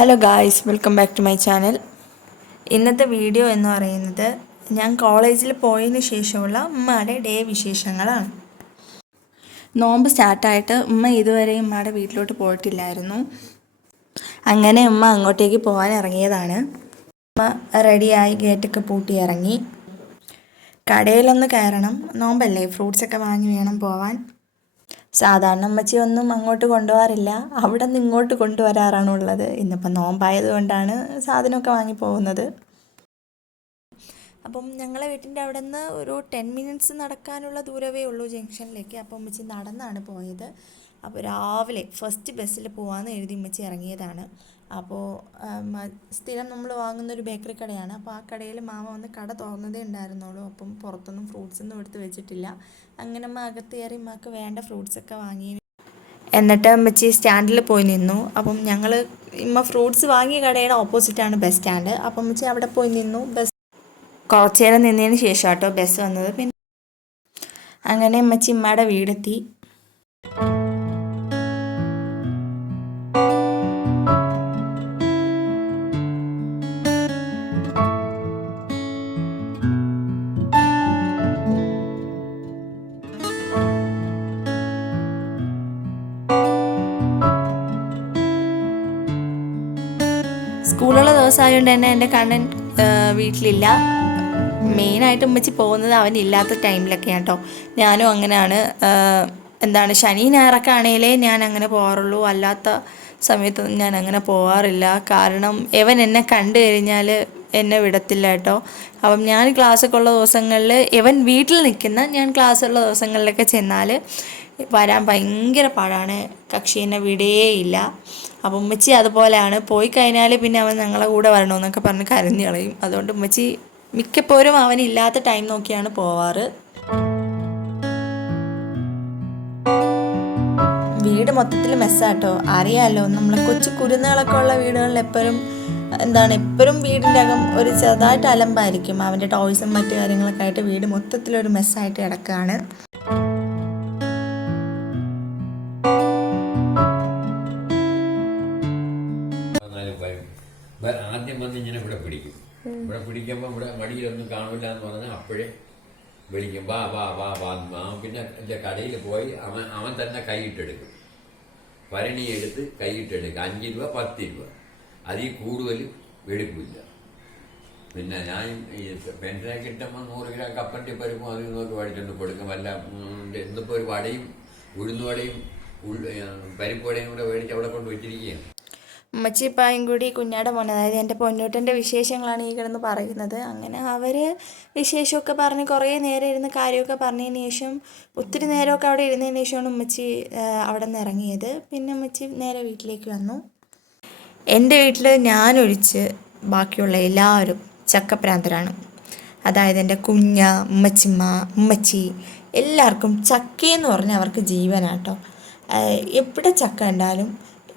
Hello guys welcome back to my channel ഇന്നത്തെ video എന്ന് പറയുന്നത് ഞാൻ കോളേജിൽ പോയതിന് ശേഷമുള്ള ഉമ്മയുടെ ഡേ വിശേഷങ്ങളാണ്. നോമ്പ് സ്റ്റാർട്ടായിട്ട് ഉമ്മ ഇതുവരെ ഉമ്മയുടെ വീട്ടിലോട്ട് പോയിട്ടില്ലായിരുന്നു. അങ്ങനെ ഉമ്മ അങ്ങോട്ടേക്ക് പോകാൻ ഇറങ്ങിയതാണ്. ഉമ്മ റെഡിയായി ഗേറ്റൊക്കെ പൂട്ടി ഇറങ്ങി. കടയിലൊന്ന് കയറണം. നോമ്പല്ലേ? ഫ്രൂട്ട്സൊക്കെ വാങ്ങി വേണം പോവാൻ. സാധാരണ അമ്മച്ചി ഒന്നും അങ്ങോട്ട് കൊണ്ടുപോകാറില്ല. അവിടെ നിന്ന് ഇങ്ങോട്ട് കൊണ്ടുവരാറാണ് ഉള്ളത്. ഇന്നിപ്പം നോമ്പായത് കൊണ്ടാണ് സാധനമൊക്കെ വാങ്ങി പോകുന്നത് അപ്പം ഞങ്ങളെ വീട്ടിന്റെ അവിടെ നിന്ന് ഒരു ടെൻ മിനിറ്റ്സ് നടക്കാനുള്ള ദൂരമേ ഉള്ളൂ ജംഗ്ഷനിലേക്ക്. അപ്പം അമ്മച്ചി നടന്നാണ് പോയത്. അപ്പോൾ രാവിലെ ഫസ്റ്റ് ബസ്സിൽ പോകാമെന്ന് എഴുതി അമ്മച്ചി ഇറങ്ങിയതാണ്. അപ്പോൾ സ്ഥിരം നമ്മൾ വാങ്ങുന്ന ഒരു ബേക്കറി കടയാണ്. അപ്പോൾ ആ കടയിൽ മാമ വന്ന് കട തുറന്നതേ ഉണ്ടായിരുന്നുള്ളൂ. അപ്പം പുറത്തൊന്നും ഫ്രൂട്ട്സ് ഒന്നും എടുത്ത് വെച്ചിട്ടില്ല. അങ്ങനെ അമ്മ അകത്ത് കയറി അമ്മയ്ക്ക് വേണ്ട ഫ്രൂട്ട്സൊക്കെ വാങ്ങി. എന്നിട്ട് അമ്മച്ചി സ്റ്റാൻഡിൽ പോയി നിന്നു. അപ്പം ഞങ്ങൾ ഇമ്മ ഫ്രൂട്ട്സ് വാങ്ങിയ കടയുടെ ഓപ്പോസിറ്റാണ് ബസ് സ്റ്റാൻഡ്. അപ്പം അമ്മച്ചി അവിടെ പോയി നിന്നു. ബസ് കുറച്ചു നേരം നിന്നതിന് ശേഷം കേട്ടോ ബസ് വന്നത്. പിന്നെ അങ്ങനെ അമ്മച്ചി ഇമ്മയുടെ വീടെത്തി. സ്കൂളുള്ള ദിവസമായതുകൊണ്ട് തന്നെ എന്റെ കണ്ണൻ വീട്ടിലില്ല. മെയിനായിട്ട് ഉമ്മച്ചി പോകുന്നത് അവൻ ഇല്ലാത്ത ടൈമിലൊക്കെയാണ് കേട്ടോ. ഞാനും അങ്ങനെയാണ്. എന്താണ് ശനി ഞായറൊക്കെ ആണെങ്കിലേ ഞാൻ അങ്ങനെ പോകാറുള്ളൂ. അല്ലാത്ത സമയത്തൊന്നും ഞാൻ അങ്ങനെ പോകാറില്ല. കാരണം ഇവൻ എന്നെ കണ്ടു കഴിഞ്ഞാൽ എന്നെ വിടത്തില്ല കേട്ടോ. അപ്പം ഞാൻ ക്ലാസ്സൊക്കെ ഉള്ള ദിവസങ്ങളിൽ ഇവൻ വീട്ടിൽ നിൽക്കുന്ന ഞാൻ ക്ലാസ്സുള്ള ദിവസങ്ങളിലൊക്കെ ചെന്നാൽ വരാൻ ഭയങ്കര പാടാണ്. കക്ഷി എന്നെ വിടേയില്ല. അപ്പം ഉമ്മച്ചി അതുപോലെയാണ്. പോയി കഴിഞ്ഞാൽ പിന്നെ അവൻ ഞങ്ങളെ കൂടെ വരണമെന്നൊക്കെ പറഞ്ഞ് കരഞ്ഞു കളയും. അതുകൊണ്ട് ഉമ്മച്ചി മിക്കപ്പോഴും അവൻ ഇല്ലാത്ത ടൈം നോക്കിയാണ് പോവാറ്. വീട് മൊത്തത്തിൽ മെസ്സാട്ടോ. അറിയാലോ നമ്മളെ കൊച്ചു കുരുന്നുകളൊക്കെ ഉള്ള വീടുകളിൽ എപ്പോഴും എന്താണ് എപ്പോഴും വീടിന്റെ അകം ഒരു ചെറുതായിട്ട് അലമ്പായിരിക്കും. അവന്റെ ടോയ്സും മറ്റു കാര്യങ്ങളൊക്കെ ആയിട്ട് വീട് മൊത്തത്തിലൊരു മെസ്സായിട്ട് കിടക്കുകയാണ് വന്ന് ഇങ്ങനെ ഇവിടെ പിടിക്കും. ഇവിടെ പിടിക്കുമ്പോൾ ഇവിടെ മടിയിലൊന്നും കാണില്ല എന്ന് പറഞ്ഞാൽ അപ്പോഴേ വിളിക്കും വാ വാ വാ വാ. അവൻ പിന്നെ എന്റെ കടയിൽ പോയി അവൻ അവൻ തന്നെ കൈയിട്ടെടുക്കും. ഭരണി എടുത്ത് കൈയിട്ടെടുക്കും. അഞ്ച് രൂപ പത്ത് രൂപ. അതിൽ കൂടുതൽ എടുക്കില്ല. പിന്നെ ഞാൻ ഈ പെൻഷനെ കിട്ടുമ്പോൾ നൂറ് ഗ്രാം കപ്പന്റെ പരിപ്പും അതിൽ നിന്നൊക്കെ മേടിച്ചുകൊണ്ട് കൊടുക്കും. വല്ല ഇന്നിപ്പോൾ ഒരു വടയും ഉഴുന്നുവടയും പരിപ്പ് വടയും കൂടെ മേടിച്ച് അവിടെ കൊണ്ട് വെച്ചിരിക്കുകയാണ്. ഉമ്മച്ചി ഇപ്പായും കൂടി കുഞ്ഞാടെ മോൻ അതായത് എന്റെ പൊന്നൂട്ടന്റെ വിശേഷങ്ങളാണ് ഈ കിടന്ന് പറയുന്നത്. അങ്ങനെ അവർ വിശേഷമൊക്കെ പറഞ്ഞ് കുറേ നേരം ഇരുന്ന് കാര്യമൊക്കെ പറഞ്ഞതിന് ശേഷം ഒത്തിരി നേരമൊക്കെ അവിടെ ഇരുന്നതിന് ശേഷമാണ് ഉമ്മച്ചി അവിടെ നിന്ന് ഇറങ്ങിയത്. പിന്നെ ഉമ്മച്ചി നേരെ വീട്ടിലേക്ക് വന്നു. എന്റെ വീട്ടിൽ ഞാനൊഴിച്ച് ബാക്കിയുള്ള എല്ലാവരും ചക്കപ്രാന്തരാണ് അതായത് എന്റെ കുഞ്ഞ ഉമ്മച്ചിമ്മ ഉമ്മച്ചി എല്ലാവർക്കും ചക്കയെന്ന് പറഞ്ഞാൽ അവർക്ക് ജീവനാട്ടോ എവിടെ ചക്ക ഉണ്ടാലും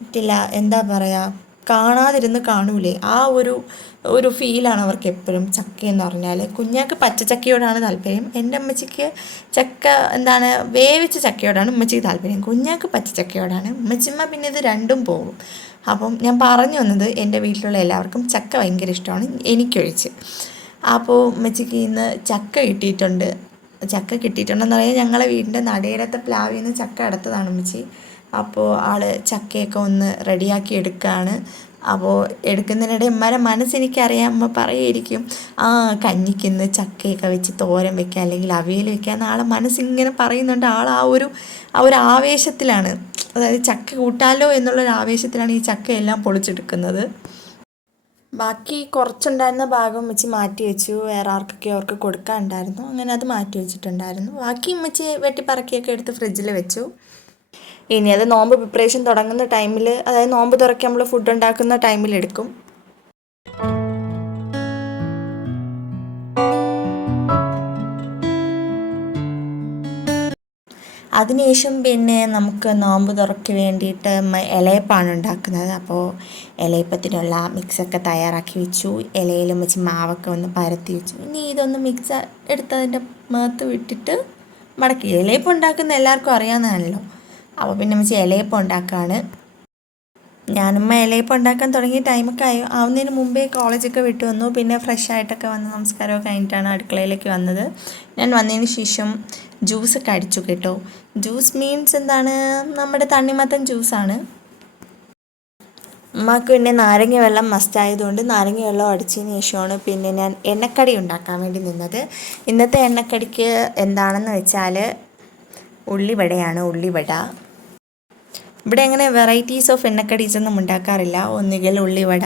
പറ്റില്ല. എന്താ പറയുക കാണാതിരുന്ന് കാണൂലേ. ആ ഒരു ഒരു ഫീലാണ് അവർക്ക് എപ്പോഴും ചക്ക എന്ന് പറഞ്ഞാൽ. കുഞ്ഞാക്ക് പച്ചച്ചക്കയോടാണ് താല്പര്യം. എന്റെ അമ്മച്ചിക്ക് ചക്ക എന്താണ് വേവിച്ച ചക്കയോടാണ് ഉമ്മച്ചിക്ക് താല്പര്യം. കുഞ്ഞാക്ക് പച്ചച്ചക്കയോടാണ് ഉമ്മച്ചിമ്മ പിന്നെ ഇത് രണ്ടും പോകും അപ്പം ഞാൻ പറഞ്ഞു വന്നത് എന്റെ വീട്ടിലുള്ള എല്ലാവർക്കും ചക്ക ഭയങ്കര ഇഷ്ടമാണ്. എനിക്കൊഴിച്ച്. അപ്പോൾ ഉമ്മച്ചിക്ക് ഇന്ന് ചക്ക കിട്ടിയിട്ടുണ്ട്. ചക്ക കിട്ടിയിട്ടുണ്ടെന്ന് പറയാൻ ഞങ്ങളെ വീടിന്റെ നടയിലത്തെ പ്ലാവിൽ നിന്ന് ചക്ക എടുത്തതാണ് ഉമ്മച്ചി. അപ്പോൾ ആൾ ചക്കയൊക്കെ ഒന്ന് റെഡിയാക്കി എടുക്കുകയാണ് അപ്പോൾ എടുക്കുന്നതിനിടെ ഉമ്മാരെ മനസ്സെനിക്കറിയാം അമ്മ പറയുമായിരിക്കും ആ കഞ്ഞിക്കിന്ന് ചക്കയൊക്കെ വെച്ച് തോരൻ വെക്കുക അല്ലെങ്കിൽ അവിയൽ വെക്കുക എന്ന് ആളെ മനസ്സിങ്ങനെ പറയുന്നുണ്ട്. ആൾ ആ ഒരു ആ ഒരു ആവേശത്തിലാണ്. അതായത് ചക്ക കൂട്ടാലോ എന്നുള്ളൊരു ആവേശത്തിലാണ് ഈ ചക്കയെല്ലാം പൊളിച്ചെടുക്കുന്നത്. ബാക്കി കുറച്ചുണ്ടായിരുന്ന ഭാഗം വെച്ച് മാറ്റി വെച്ചു. വേറെ ആർക്കൊക്കെ അവർക്ക് കൊടുക്കാനുണ്ടായിരുന്നു. അങ്ങനെ അത് മാറ്റി വെച്ചിട്ടുണ്ടായിരുന്നു. ബാക്കി ഉമ്മച്ചി വെട്ടിപ്പറക്കിയൊക്കെ എടുത്ത് ഫ്രിഡ്ജിൽ വെച്ചു. ഇനി അത് നോമ്പ് പ്രിപ്പറേഷൻ തുടങ്ങുന്ന ടൈമിൽ അതായത് നോമ്പ് തുറക്കി നമ്മൾ ഫുഡ് ഉണ്ടാക്കുന്ന ടൈമിൽ എടുക്കും. അതിനുശേഷം പിന്നെ നമുക്ക് നോമ്പ് തുറക്ക് വേണ്ടിയിട്ട് ഇലയപ്പാണ് ഉണ്ടാക്കുന്നത്. അപ്പോൾ ഇലയപ്പത്തിനുള്ള മിക്സൊക്കെ തയ്യാറാക്കി വെച്ചു. ഇലയിൽ വെച്ച് മാവൊക്കെ ഒന്ന് പരത്തി വെച്ചു. ഇനി ഇതൊന്ന് മിക്സ് എടുത്തതിന്റെ മേത്ത് വിട്ടിട്ട് മടക്കി. ഇലയപ്പം ഉണ്ടാക്കുന്ന എല്ലാവർക്കും അറിയാവുന്നതാണല്ലോ. അപ്പോൾ പിന്നെ നമ്മൾ ഇലയപ്പം ഉണ്ടാക്കുകയാണ് ഞാനമ്മ ഇലയപ്പം ഉണ്ടാക്കാൻ തുടങ്ങിയ ടൈമൊക്കെ ആയി. ആവുന്നതിന് മുമ്പേ കോളേജൊക്കെ വിട്ടു വന്നു. പിന്നെ ഫ്രഷ് ആയിട്ടൊക്കെ വന്ന് നമസ്കാരമൊക്കെ കഴിഞ്ഞിട്ടാണ് അടുക്കളയിലേക്ക് വന്നത്. ഞാൻ വന്നതിന് ശേഷം ജ്യൂസൊക്കെ അടിച്ചു കേട്ടോ. ജ്യൂസ് മീൻസ് എന്താണ്? നമ്മുടെ തണ്ണിമത്തൻ ജ്യൂസാണ് അമ്മയ്ക്ക് പിന്നെ നാരങ്ങ വെള്ളം മസ്റ്റ് ആയതുകൊണ്ട് നാരങ്ങ വെള്ളം അടിച്ചതിന് ശേഷമാണ് പിന്നെ ഞാൻ എണ്ണക്കടി ഉണ്ടാക്കാൻ വേണ്ടി നിന്നത്. ഇന്നത്തെ എണ്ണക്കടിക്ക് എന്താണെന്ന് വെച്ചാൽ ഉള്ളിവടയാണ് ഉള്ളിവട. ഇവിടെ അങ്ങനെ വെറൈറ്റീസ് ഓഫ് എണ്ണക്കടീസൊന്നും ഉണ്ടാക്കാറില്ല. ഒന്നുകിൽ ഉള്ളിവട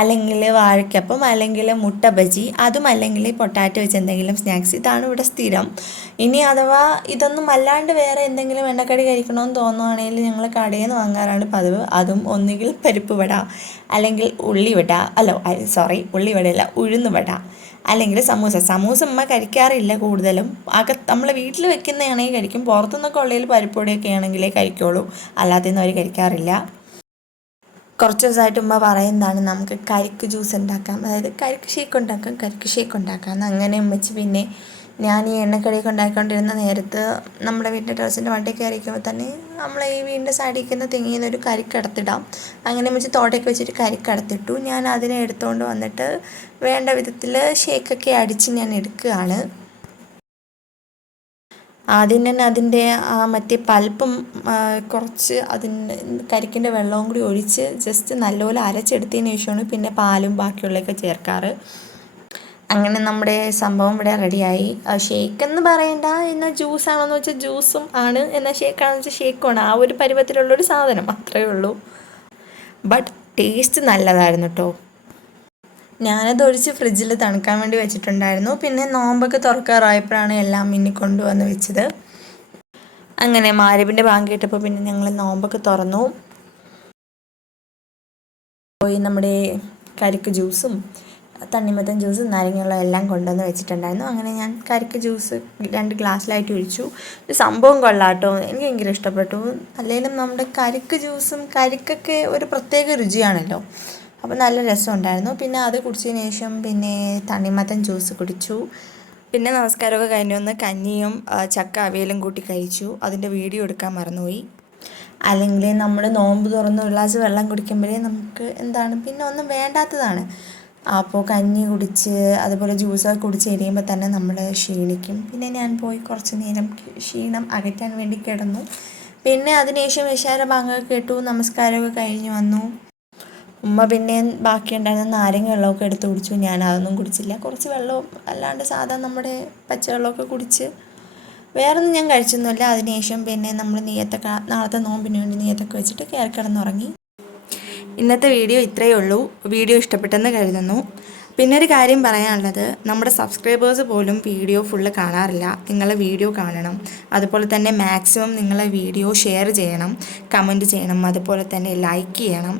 അല്ലെങ്കിൽ വാഴക്കപ്പം അല്ലെങ്കിൽ മുട്ട ബജി അതും അല്ലെങ്കിൽ പൊട്ടാറ്റോ വെച്ച് എന്തെങ്കിലും സ്നാക്സ്. ഇതാണ് ഇവിടെ സ്ഥിരം. ഇനി അഥവാ ഇതൊന്നും അല്ലാണ്ട് വേറെ എന്തെങ്കിലും എണ്ണക്കടി കഴിക്കണമെന്ന് തോന്നുവാണെങ്കിൽ ഞങ്ങൾ കടയിൽ നിന്ന് വാങ്ങാറാണ് പതിവ്. അതും ഒന്നുകിൽ പരിപ്പ് വട അല്ലെങ്കിൽ ഉള്ളി വട അല്ല സോറി ഉള്ളി വടയല്ല ഉഴുന്ന് വട അല്ലെങ്കിൽ സമൂസ. സമൂസ ഉമ്മ കഴിക്കാറില്ല കൂടുതലും. അക നമ്മൾ വീട്ടിൽ വെക്കുന്നതാണെങ്കിൽ കഴിക്കും. പുറത്തുനിന്നൊക്കെ ഉള്ളതിൽ പരിപ്പൊടിയൊക്കെ ആണെങ്കിലേ കഴിക്കുള്ളൂ. അല്ലാതെയൊന്നും അവർ കഴിക്കാറില്ല കുറച്ച് ദിവസമായിട്ട് ഉമ്മ പറയുന്നതാണ് നമുക്ക് കരിക്ക് ജ്യൂസ് ഉണ്ടാക്കാം. അതായത് കരിക്ക് ഷേക്ക് ഉണ്ടാക്കാം കരിക്ക് ഷേക്ക് ഉണ്ടാക്കാം. അങ്ങനെ ഉമ്മച്ച് പിന്നെ ഞാൻ ഈ എണ്ണക്കടിയൊക്കെ ഉണ്ടാക്കിക്കൊണ്ടിരുന്ന നേരത്ത് നമ്മുടെ വീട്ടിന്റെ ടെറസിന്റെ വണ്ടി കയറിക്കുമ്പോൾ തന്നെ നമ്മൾ ഈ വീടിന്റെ സൈഡിൽ നിൽക്കുന്ന തെങ്ങിൽ നിന്ന് ഒരു കരിക്കടത്തിടാം അങ്ങനെ വെച്ച് തോട്ടയൊക്കെ വെച്ചിട്ട് കരിക്കടത്തിട്ടു ഞാൻ അതിനെ എടുത്തുകൊണ്ട് വന്നിട്ട് വേണ്ട വിധത്തിൽ ഷേക്കൊക്കെ അടിച്ച് ഞാൻ എടുക്കുകയാണ്. ആദ്യം തന്നെ അതിന്റെ ആ മറ്റേ പൽപ്പും കുറച്ച് അതിന് കരിക്കിന്റെ വെള്ളവും കൂടി ഒഴിച്ച് ജസ്റ്റ് നല്ലപോലെ അരച്ചെടുത്തതിന് ശേഷമാണ് പിന്നെ പാലും ബാക്കിയുള്ളതൊക്കെ ചേർക്കാറ്. അങ്ങനെ നമ്മുടെ സംഭവം ഇവിടെ റെഡിയായി ഷേക്ക് എന്ന് പറയണ്ട എന്നാൽ ജ്യൂസ് ആണെന്ന് വെച്ചാൽ ജ്യൂസും ആണ്. എന്നാൽ ഷേക്ക് ആണെന്ന് വെച്ചാൽ ഷേക്കുമാണ് ആ ഒരു പരുവത്തിലുള്ളൊരു സാധനം അത്രയേ ഉള്ളൂ. ബട്ട് ടേസ്റ്റ് നല്ലതായിരുന്നു കേട്ടോ ഞാനത് ഒഴിച്ച് ഫ്രിഡ്ജിൽ തണുക്കാൻ വേണ്ടി വെച്ചിട്ടുണ്ടായിരുന്നു. പിന്നെ നോമ്പൊക്കെ തുറക്കാറായപ്പോഴാണ് എല്ലാം മിന്നി കൊണ്ടുവന്ന് വെച്ചത്. അങ്ങനെ മാരവിന്റെ ബാങ്ക് കേട്ടപ്പോൾ പിന്നെ ഞങ്ങൾ നോമ്പൊക്കെ തുറന്നു. പോയി നമ്മുടെ കരിക്ക് ജ്യൂസും തണ്ണിമത്തൻ ജ്യൂസും നാരങ്ങയുള്ള എല്ലാം കൊണ്ടുവന്ന് വെച്ചിട്ടുണ്ടായിരുന്നു. അങ്ങനെ ഞാൻ കരിക്ക് ജ്യൂസ് രണ്ട് ഗ്ലാസ്സിലായിട്ട് ഒഴിച്ചു. സംഭവം കൊള്ളാട്ടോ. എനിക്ക് ഭയങ്കര ഇഷ്ടപ്പെട്ടു. അല്ലെങ്കിലും നമ്മുടെ കരിക്ക് ജ്യൂസും കരിക്കൊക്കെ ഒരു പ്രത്യേക രുചിയാണല്ലോ. അപ്പോൾ നല്ല രസമുണ്ടായിരുന്നു. പിന്നെ അത് കുടിച്ചതിന് ശേഷം പിന്നെ തണ്ണിമത്തൻ ജ്യൂസ് കുടിച്ചു. പിന്നെ നമസ്കാരമൊക്കെ കഴിഞ്ഞ് വന്ന് കഞ്ഞിയും ചക്ക അവയിലും കൂട്ടി കഴിച്ചു. അതിന്റെ വീഡിയോ എടുക്കാൻ മറന്നുപോയി. അല്ലെങ്കിൽ നമ്മൾ നോമ്പ് തുറന്ന് ഒരു ഗ്ലാസ് വെള്ളം കുടിക്കുമ്പോഴേ നമുക്ക് എന്താണ്? പിന്നെ ഒന്നും വേണ്ടാത്തതാണ്. അപ്പോൾ കഞ്ഞി കുടിച്ച് അതുപോലെ ജ്യൂസൊക്കെ കുടിച്ച് കഴിയുമ്പോൾ തന്നെ നമ്മൾ ക്ഷീണിക്കും. പിന്നെ ഞാൻ പോയി കുറച്ച് നേരം ക്ഷീണം അകറ്റാൻ വേണ്ടി കിടന്നു. പിന്നെ അതിനുശേഷം വിശാല ഭാഗമൊക്കെ കേട്ടു. നമസ്കാരമൊക്കെ കഴിഞ്ഞ് വന്നു. ഉമ്മ പിന്നെ ബാക്കിയുണ്ടായിരുന്ന നാരങ്ങ വെള്ളമൊക്കെ എടുത്ത് കുടിച്ചു. ഞാൻ അതൊന്നും കുടിച്ചില്ല. കുറച്ച് വെള്ളവും അല്ലാണ്ട് സാധാ നമ്മുടെ പച്ചവെള്ളമൊക്കെ കുടിച്ച് വേറൊന്നും ഞാൻ കഴിച്ചൊന്നുമില്ല. അതിനുശേഷം പിന്നെ നമ്മൾ നീയത്തൊക്കെ നാളത്തെ നോമ്പിന് വേണ്ടി നീയത്തൊക്കെ വെച്ചിട്ട് കയറി കിടന്നുറങ്ങി. ഇന്നത്തെ വീഡിയോ ഇത്രയേ ഉള്ളൂ. വീഡിയോ ഇഷ്ടപ്പെട്ടെന്ന് കരുതുന്നു. പിന്നെ ഒരു കാര്യം പറയാനുള്ളത് നമ്മുടെ സബ്സ്ക്രൈബേഴ്സ് പോലും വീഡിയോ ഫുള്ള് കാണാറില്ല. നിങ്ങളെ വീഡിയോ കാണണം. അതുപോലെ തന്നെ മാക്സിമം നിങ്ങളെ വീഡിയോ ഷെയർ ചെയ്യണം കമന്റ് ചെയ്യണം അതുപോലെ തന്നെ ലൈക്ക് ചെയ്യണം.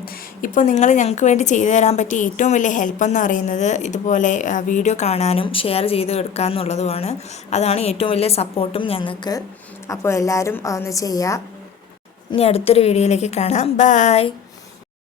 ഇപ്പോൾ നിങ്ങൾ ഞങ്ങൾക്ക് വേണ്ടി ചെയ്തു തരാൻ പറ്റിയ ഏറ്റവും വലിയ ഹെൽപ്പ് എന്ന് പറയുന്നത് ഇതുപോലെ വീഡിയോ കാണാനും ഷെയർ ചെയ്ത് കൊടുക്കുക എന്നുള്ളതുമാണ്. അതാണ് ഏറ്റവും വലിയ സപ്പോർട്ടും ഞങ്ങൾക്ക്. അപ്പോൾ എല്ലാവരും ഒന്ന് ചെയ്യുക ഇനി അടുത്തൊരു വീഡിയോയിലേക്ക് കാണാം. ബായ്